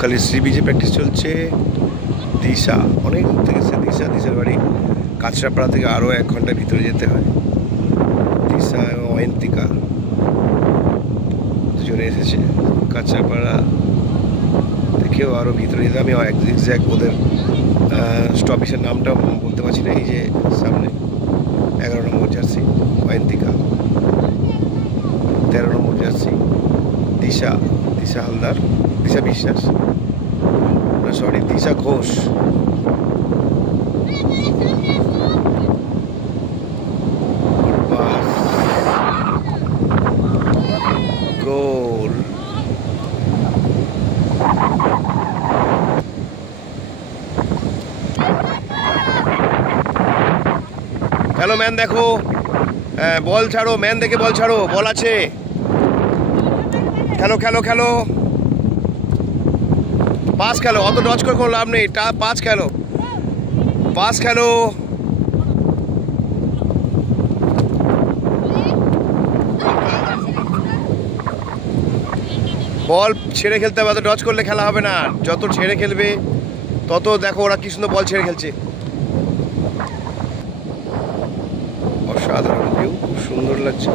খালি সি বিচে প্র্যাকটিস চলছে। দিশা অনেক দূর থেকে এসেছে। দিশার বাড়ি কাঁচরাপাড়া থেকে আরও 1 ঘন্টা ভিতরে যেতে হয়। দিশা এবং অয়ন্তিকা দুজনে এসেছে কাঁচরাপাড়া থেকেও আরও ভিতরে যেতে। আমি এক্স্যাক্ট ওদের স্টপেজের নামটা বলতে পারছি না। এই যে সামনে 11 নম্বর জার্সি অয়ন্তিকা, 13 নম্বর জার্সি দিশা হালদার, দিশা বিশ্বাস, সরি দিশা ঘোষ। গোল। খেলো ম্যান, দেখো বল ছাড়ো ম্যান, দেখে বল ছাড়ো, বল আছে, খেলো খেলো খেলো, পাস খেলো, অত ডচ করে কোনো লাভ নেই, পাস খেলো, পাস খেলো। বল ছেড়ে খেলতে হবে, অত ডচ করলে খেলা হবে না। যত ছেড়ে খেলবে তত দেখো ওরা কি সুন্দর বল ছেড়ে খেলছে। অসাধারণ ভিউ, খুব সুন্দর লাগছে।